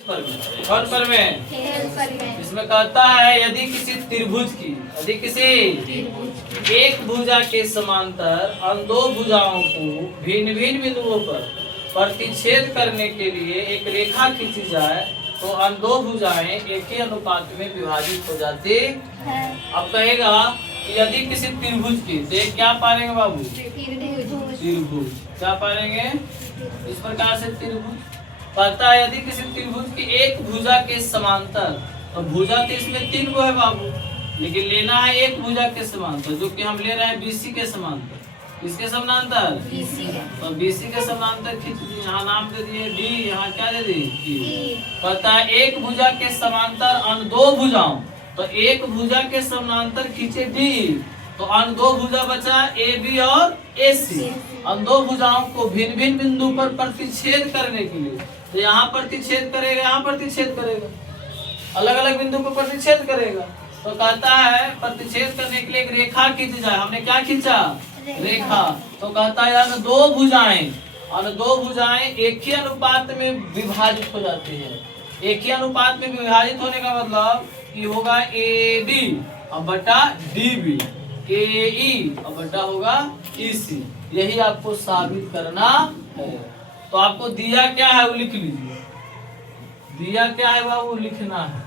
कौन पर में इसमें कहता है यदि किसी त्रिभुज की एक भुजा के समांतर अन्य दो भुजाओं को भिन्न भिन्न बिंदुओं पर प्रतिच्छेद करने के लिए एक रेखा खींची जाए तो अन्य दो भुजाएं एक ही अनुपात में विभाजित हो जाती है। अब कहेगा कि यदि किसी त्रिभुज की तो एक क्या पाएंगे बाबू? त्रिभुज क्या पाएंगे? इस प्रकार से त्रिभुज पता है यदि किसी त्रिभुज की एक भुजा के समांतर, तो भुजा तो इसमें तीन गो है बाबू, लेकिन लेना है एक भुजा के समांतर, जो कि हम ले रहे हैं बीसी के समांतर। किसके समांतर? तो बीसी के समांतर खींच दिए, यहाँ नाम दे दिए डी, यहाँ क्या दे दिए? पता है एक भुजा के समांतर अन्य दो भुजाओं, तो एक भुजा के समांतर खींचे डी, तो अन्य दो भुजा बचा ए बी और ए सी। अन्य दो भुजाओं को भिन्न भिन्न बिंदु पर प्रतिच्छेद करने के लिए, तो यहाँ प्रतिच्छेद करेगा, यहाँ प्रतिच्छेद करेगा, अलग अलग बिंदु पर प्रतिच्छेद करेगा। तो कहता है प्रतिच्छेद करने के लिए एक रेखा खींची जाए। हमने क्या खींचा? रेखा। तो कहता है यार दो भुजाएं और दो भुजाएं एक ही अनुपात में विभाजित हो जाती है। एक ही अनुपात में विभाजित होने का मतलब कि होगा ए डी और बटा डी बी, ए ई और बटा होगा ई सी। यही आपको साबित करना है। तो आपको दिया क्या है वो लिख लीजिए। दिया क्या है वो लिखना है।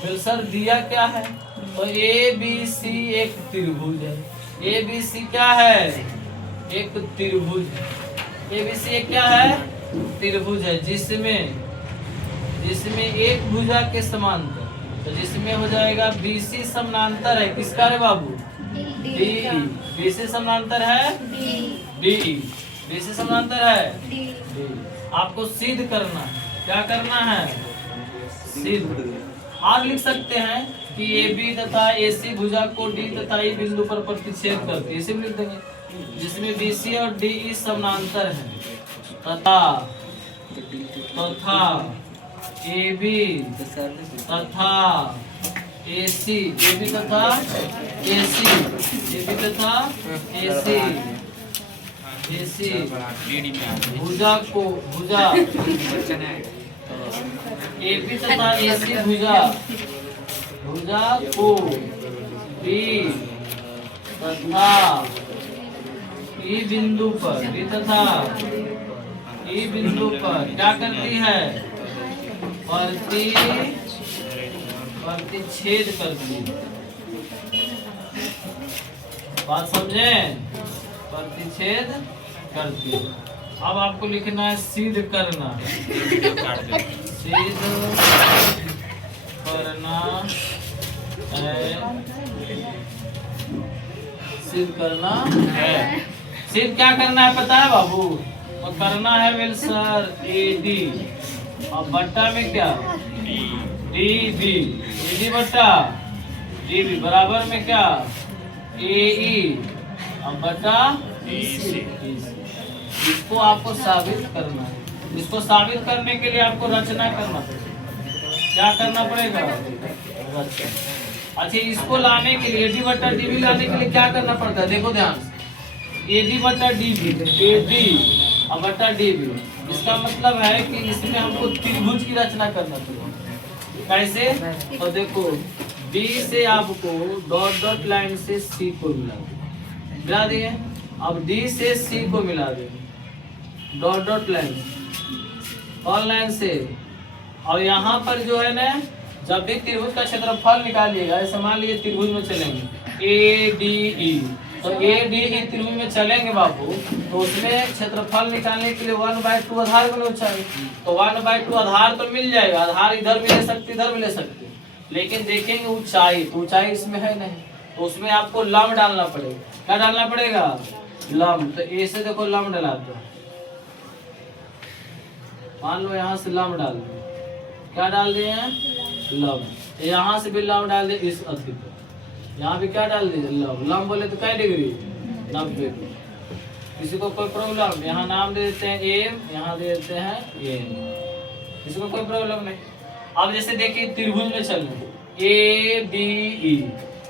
फिर सर दिया क्या है? तो ए बी सी एक त्रिभुज है। ए बी सी क्या है? एक त्रिभुज है। ए बी सी एक क्या है? त्रिभुज है, जिसमें एक भुजा के समांतर, तो जिसमें हो जाएगा बीसी समांतर है किसका रे बाबू? डी। बीसी समांतर है डी, बीसी समांतर है डी। आपको सिद्ध करना है। क्या करना है? सिद्ध। और लिख सकते हैं कि ए बी तथा ए सी भुजा को डी तथा ई बिंदु पर प्रतिच्छेद करती है, इसे भी लिख देंगे। जिसमें बी सी और डी ई समांतर है तथा ए बी तथा ए सी, ए बी तथा ए सी, ए बी तथा ए सी, ए सी भुजा को भुजा ए बी तथा ए सी भुजा को बी तथा ई बिंदु पर, बी तथा ई बिंदु पर क्या करती है? प्रतिच्छेद करती है। बात समझे? प्रतिच्छेद करती है। अब आपको लिखना है सिद्ध करना। सिद्ध करना है, सिद्ध करना है। सिद्ध क्या करना है पता है बाबू? तो करना है वेल सर ए डी और बट्टा में क्या? डी बी, ए डी बट्टा डी बी बराबर में क्या? ए ई और बट्टा ई सी। इसको आपको साबित करना है। इसको साबित करने के लिए आपको रचना करना पड़ेगा। क्या करना पड़ेगा? रचना। अच्छा, इसको लाने के लिए ए डी बट्टा डी बी लाने के लिए क्या करना पड़ता है? देखो ध्यान से, ए डी बट्टा डी बी, ए डी और बट्टा डी बी, इसका मतलब है कि इसमें हमको त्रिभुज की रचना करना पड़ेगा। कैसे? तो देखो डी से आपको डॉट डॉट लाइन से सी को मिला दिए। अब डी से सी को मिला देंगे डॉट डॉट लाइन, कौन लाइन से? और यहाँ पर जो है ना, जब भी त्रिभुज का क्षेत्रफल निकालिएगा, ऐसे मान लीजिए त्रिभुज में चलेंगे ए डी ई, तो ए डी ई त्रिभुज में चलेंगे बाबू, तो उसमें क्षेत्रफल निकालने के लिए 1/2 आधार को चाहिए। तो 1/2 आधार तो मिल जाएगा, आधार इधर भी ले सकते इधर भी ले सकते, लेकिन देखेंगे ऊंचाई, तो ऊंचाई इसमें है नहीं, तो उसमें आपको लंब डालना पड़ेगा। क्या डालना पड़ेगा? लंब। तो ए से देखो लंब डाला दो, मान लो यहाँ से लंब डाल दो, क्या डाल दिए हैं? लंब। यहाँ से भी लंब डाल दे इस अथी पर, यहाँ भी क्या डाल दिए? लंब। लंब बोले तो क्या डिग्री? 90। किसी को कोई प्रॉब्लम? यहाँ नाम दे देते हैं एम, यहाँ दे देते हैं एम, किसी को कोई प्रॉब्लम नहीं। अब जैसे देखिए त्रिभुज में चलना ए डी ई,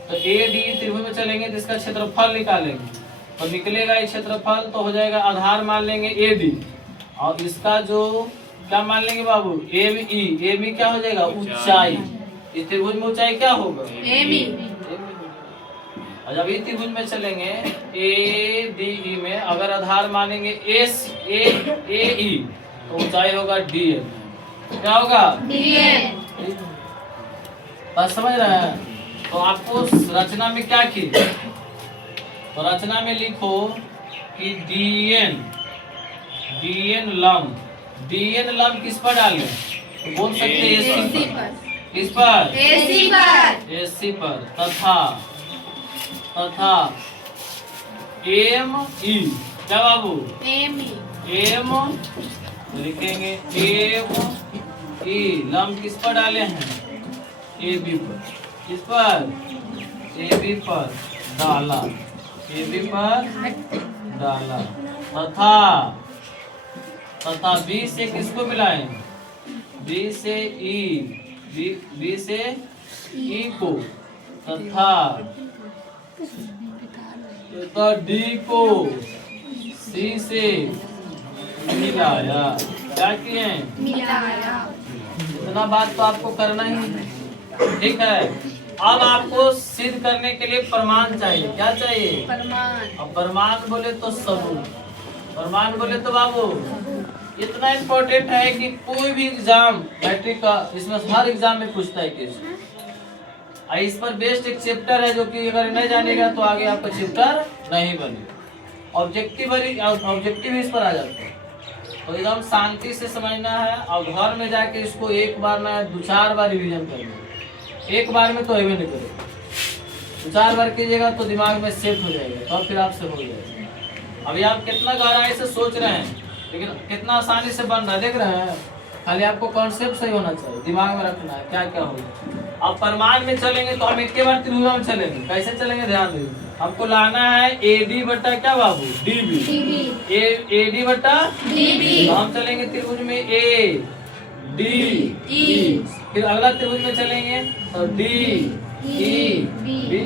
तो ए डी त्रिभुज में चलेंगे तो इसका क्षेत्रफल निकालेंगे, तो निकलेगा ये क्षेत्रफल, तो हो जाएगा आधार मान लेंगे ए डी, और इसका जो क्या मान लेंगे बाबू, एम ई क्या हो जाएगा, ऊंचाई। इस त्रिभुज में ऊंचाई क्या होगा, एम। और जब इस त्रिभुज में चलेंगे ए डी ई में, अगर आधार मानेंगे एस ए ई तो ऊंचाई होगा डी एन। क्या होगा, डी एन। बात समझ रहे हैं। तो आपको रचना में क्या की, तो रचना में लिखो कि डी एन लंब किस पर डालें, तो बोल सकते हैं एसी पर। किस पर, एसी पर। तथा एम ई, क्या बाबू, एम लिखेंगे, एम ई लंब किस पर डाले हैं, ए बी पर। किस पर, ए बी पर डाला, ए बी पर डाला। तथा बी से किसको मिलाएं, बी से ई, बी से ई को, तथा डी को सी से मिलाया। क्या किए, मिलाया। इतना बात तो आपको करना ही है, ठीक है। अब आपको सिद्ध करने के लिए प्रमाण चाहिए। क्या चाहिए, प्रमाण। अब प्रमाण बोले तो सबूत, प्रमाण बोले तो बाबू इतना इम्पोर्टेंट है कि कोई भी एग्जाम मैट्रिक का, इसमें हर एग्जाम में पूछता है केस। इस पर बेस्ड एक चैप्टर है जो कि अगर नहीं जानेगा तो आगे आपका चैप्टर नहीं बनेगा। ऑब्जेक्टिव इस पर आ जाता है, तो एकदम शांति से समझना है। और घर में जाके इसको एक बार ना 2-4 बार रिवीजन करना। एक बार में तो एवं नहीं करेगा, 2-4 बार कीजिएगा तो दिमाग में सेट हो जाएगा, तो फिर आपसे हो जाएगा। अभी आप कितना गहराई से सोच रहे हैं, लेकिन कितना आसानी से बन रहा है, देख रहे हैं। खाली आपको कॉन्सेप्ट सही होना चाहिए, दिमाग में रखना है क्या क्या होगा। अब प्रमाण में चलेंगे तो हम एक बार त्रिभुज में चलेंगे। कैसे चलेंगे, ध्यान दीजिए। हमको लाना है ए डी बटा क्या बाबू, डी बी। ए डी बटा डी बी। हम चलेंगे त्रिभुज में ए डी ई, फिर अगला त्रिभुज में चलेंगे तो डी ई बी।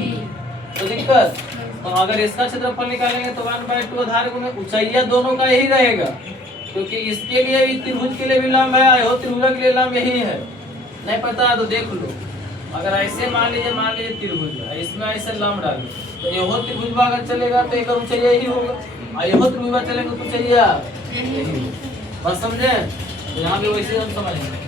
तो दिक्कत, तो अगर इसका क्षेत्रफल निकालेंगे तो 1/2 आधार गुणे ऊंचाइयां दोनों का यही रहेगा, क्योंकि इसके लिए भी त्रिभुज के लिए भी लंब है, आयो त्रिभुज के लिए लंब यही है। नहीं पता तो देख लो। अगर ऐसे मान लीजिए त्रिभुज है, इसमें ऐसे लंब डाले तो यहो त्रिभुज अगर चलेगा तो एक ऊंचाइया यही होगा, और यहो त्रिभुज चलेगा तो ऊंचाइया। बस समझे, यहाँ भी वैसे हम समझेंगे।